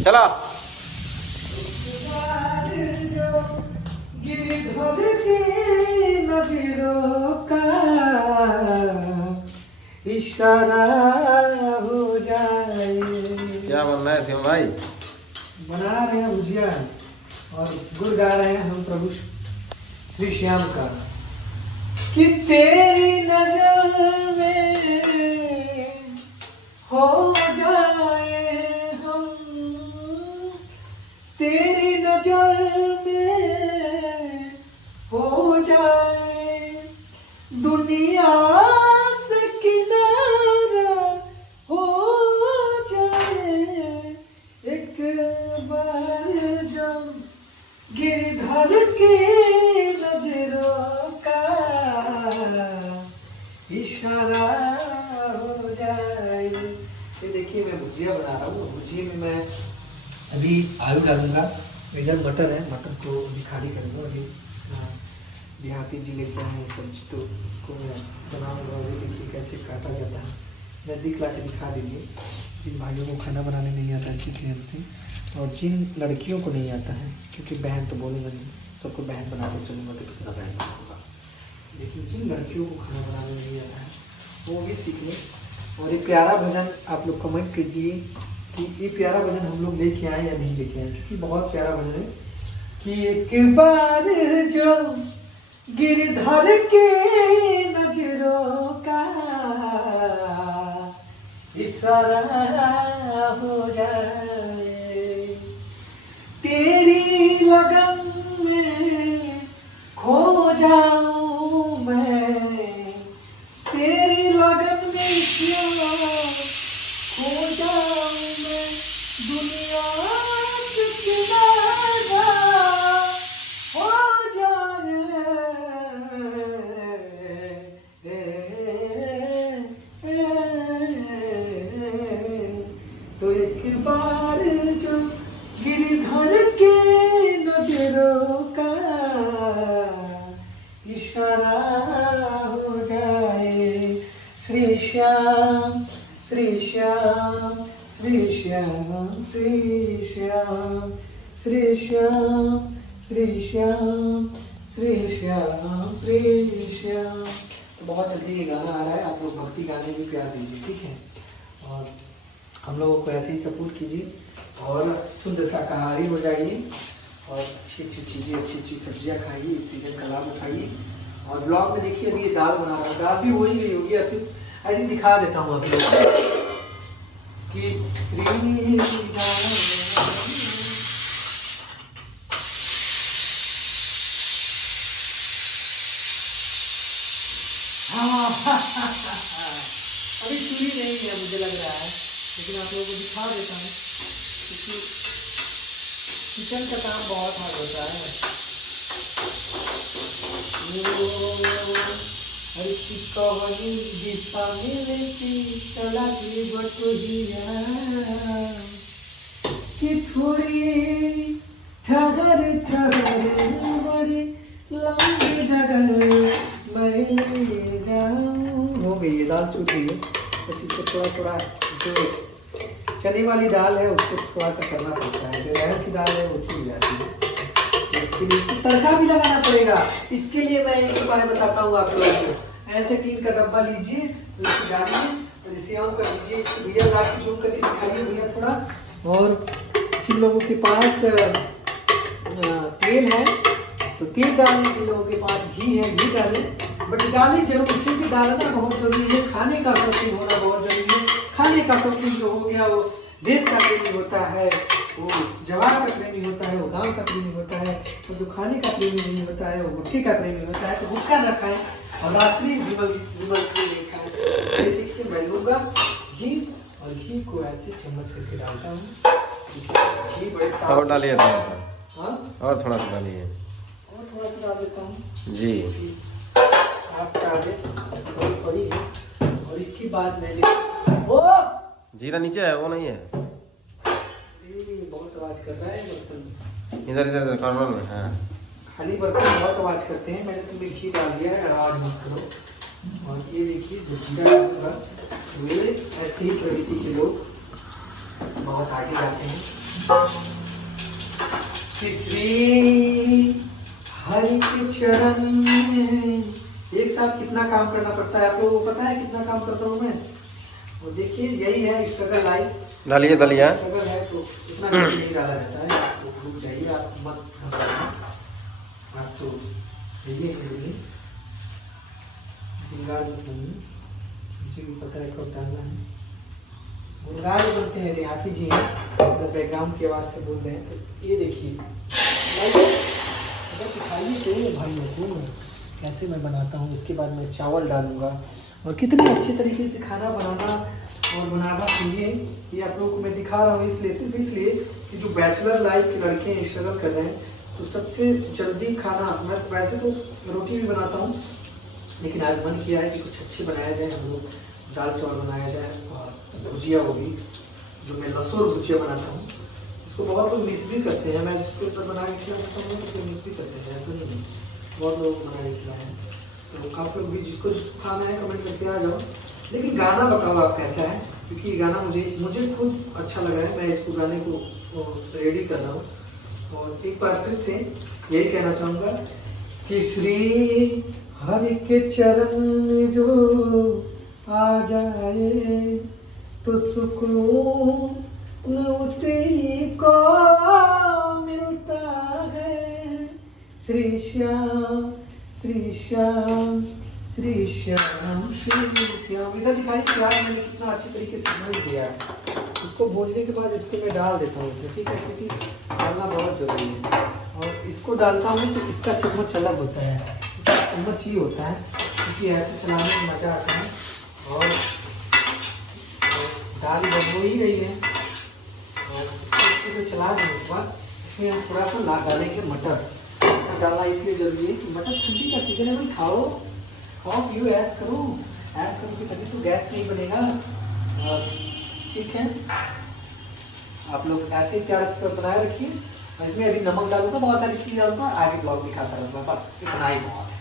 चलो गिरधर के नजरों का इशारा हो जाए। क्या बन रहा है शिव भाई? बना रहे हैं भुजिया और गुड़ गा रहे हैं हम प्रभु श्री श्याम का। कि तेरी नजर में हो जाए हम, तेरी नजर में हो जाए, दुनिया से किनारा हो जाए। एक बार जब गिरधर के नजरों का इशारा हो जाए। ये देखिए मैं भुजिया बना रहा हूँ। भुजिया में मैं अभी आलू डालूंगा, इधर मटर है, मटर को अभी खाली करूँगा। अभी देहाती जी लेके आए हैं सब्जी, तो उसको मैं बनाऊँगा। अभी देखिए कैसे काटा जाता है, नज़दीक ला के दिखा दीजिए। जिन भाइयों को खाना बनाने नहीं आता है सीखने हमसे, और जिन लड़कियों को नहीं आता है, क्योंकि बहन तो बोलूँगा नहीं, सबको बहन बना के चलूँगा तो कितना बहन बनाऊँगा। लेकिन जिन लड़कियों को खाना बनाने नहीं आता है वो भी सीख लें। और एक प्यारा भजन आप लोग कमेंट कीजिए कि ये प्यारा भजन हम लोग लेके आए या नहीं लेके आए, क्योंकि बहुत प्यारा भजन है। कि एक बार जो गिरधर के नजरों का इशारा हो जाए, तेरी लगन में खो जाऊं मैं, तेरी लगन में क्यों खो जाऊं मैं, दुनिया से किनारा हो जाए। तो एक बार जो गिरधर के नजरों का इशारा हो जाए। श्री श्याम श्री श्याम श्री श्याम श्री श्याम श्री श्याम श्री श्याम श्री श्याम श्री श्याम। तो बहुत जल्दी ये गाना आ रहा है, आप लोग भक्ति गाने भी प्यार दीजिए, ठीक है। और हम लोगों को ऐसे ही सपोर्ट कीजिए और शुद्ध शाकाहारी हो जाइए और अच्छी अच्छी चीज़ें, अच्छी अच्छी सब्जियां खाइए, इस सीजन का लाभ उठाइए। और ब्लॉग में देखिए अभी ये दाल बना रहा हूँ, दाल भी हो ही गई होगी। आई थिंक दिखा देता हूँ आप लोगों को कि अभी चूड़ी नहीं है मुझे लग रहा है, लेकिन आप लोगों को दिखा देता हूँ क्योंकि किचन का काम बहुत हार्ड होता है। अरे कहनी दिशा में लेती चला के बटोहिया कि थोड़ी ठहर ठहर बड़ी लंबी डगर मैं ले जाऊं। हो गई है, दाल चूट गई है, बस इसको थोड़ा थोड़ा जो चने वाली दाल है उसको थोड़ा सा करना पड़ता है, जो अरहर की दाल है वो चूट जाती है। इसके लिए इसको तड़का भी लगाना पड़ेगा। इसके लिए मैं एक उपाय बताता हूँ आप लोगों को। ऐसे टीन का डब्बा लीजिए, तो इसे डालिए और इसे ऑन कर दीजिए। भैया लाइट जूम करके दिखाइए भैया थोड़ा। और जिन लोगों के पास तेल है तो तेल डालें, जिन लोगों के पास घी है घी डालें, बट डालें जरूर, क्योंकि डालना बहुत जरूरी है। खाने का शौकीन होना बहुत जरूरी है। खाने का शौकीन जो हो गया वो देश का प्रेमी होता है, वो जवान का प्रेमी होता है, वो गांव का प्रेमी होता है। तो जो खाने का प्रेमी नहीं होता है वो गुटखे का प्रेमी होता है। तो गुटखा न खाएं और रात्रि विमल नहीं खाएं। ये देखिए मैं लूँगा घी, और घी को ऐसे चम्मच करके डालता हूँ। घी बड़े और डालिए, हाँ और थोड़ा सा डालिए, और थोड़ा सा डाल देता हूँ जी। आपका आदेश बड़ी है। और इसके बाद मैंने ओ जीरा नीचे है, वो नहीं है, बहुत आवाज कर रहा है बर्तन। इधर इधर इधर कॉर्नर में। हाँ खाली बर्तन बहुत आवाज करते हैं। मैंने तुम्हें घी डाल दिया है, आवाज मत करो। और ये देखिए जो जीरा डालूंगा, वे ऐसे ही प्रवृत्ति के लोग बहुत आगे जाते हैं। श्री हरि के चरण में एक साथ कितना काम करना पड़ता है आप लोगों को पता है कितना काम करता हूँ मैं। और देखिए यही है स्ट्रगल लाइफ। डालिए दलिया। स्ट्रगल है तो इतना नहीं डाला जाता है। आप लोग रुक जाइए, आप मत घबराइए, आप तो भेजिए करिए मुझे भी पता है कब डालना है। गुनगार बनते हैं देहाती जी हैं, मतलब बैकग्राउंड की आवाज़ से बोल रहे हैं। तो ये देखिए सिखाइए तो भाइयों को कैसे मैं बनाता हूँ। इसके बाद मैं चावल डालूँगा और कितने अच्छे तरीके से खाना बनाना और बनाना चाहिए ये आप लोगों को मैं दिखा रहा हूँ। इसलिए सिर्फ इसलिए कि जो बैचलर लाइफ के लड़के स्ट्रगल कर रहे हैं तो सबसे जल्दी खाना, मैं वैसे तो रोटी भी बनाता हूँ लेकिन आज मन किया है कि कुछ अच्छे बनाया जाए, हम लोग दाल चावल बनाया जाए और भुजिया होगी जो मैं लहसुन भुजिया बनाता हूँ। उसको बहुत लोग मिस भी करते हैं, मैं जिसके ऊपर बना के खिलाता हूँ तो मिस भी करते हैं, ऐसा नहीं बहुत लोग बना के खिलाए हैं। तो आप लोग भी जिसको खाना है कमेंट करके आ जाओ। लेकिन गाना बताओ आप कैसा है, क्योंकि गाना मुझे खुद अच्छा लगा है, मैं इसको गाने को रेडी कर रहा हूँ। और एक बार फिर से यही कहना चाहूँगा कि श्री हरि के चरण में जो आ जाए तो सुकून उसी को मिलता है। श्री श्याम श्री श्याम श्री श्याम श्री श्याम। इधर दिखाई कि यार मैंने कितना अच्छे तरीके से भून दिया है। इसको भूनने के बाद इसको मैं डाल देता हूँ इसमें, ठीक है, क्योंकि डालना बहुत ज़रूरी है। और इसको डालता हूँ तो इसका चम्मच अलग होता है, इसका चम्मच ही होता है क्योंकि ऐसे चलाने में मज़ा आता है। और दाल बन हो ही रही है और इसको चला देने के बाद इसमें हम थोड़ा सा डालेंगे मटर। डालना इसलिए ज़रूरी है कि मटर ठंडी का सीजन है भाई, खाओ पियो, ऐश करो कि तभी तो गैस नहीं बनेगा। ठीक है, आप लोग ऐसे ही प्यार से बनाए रखिए। इसमें अभी नमक डालूंगा, बहुत सारी चीज़ डालूंगा, आगे ब्लॉग दिखाता रहूँगा, बस इतना ही बहुत है।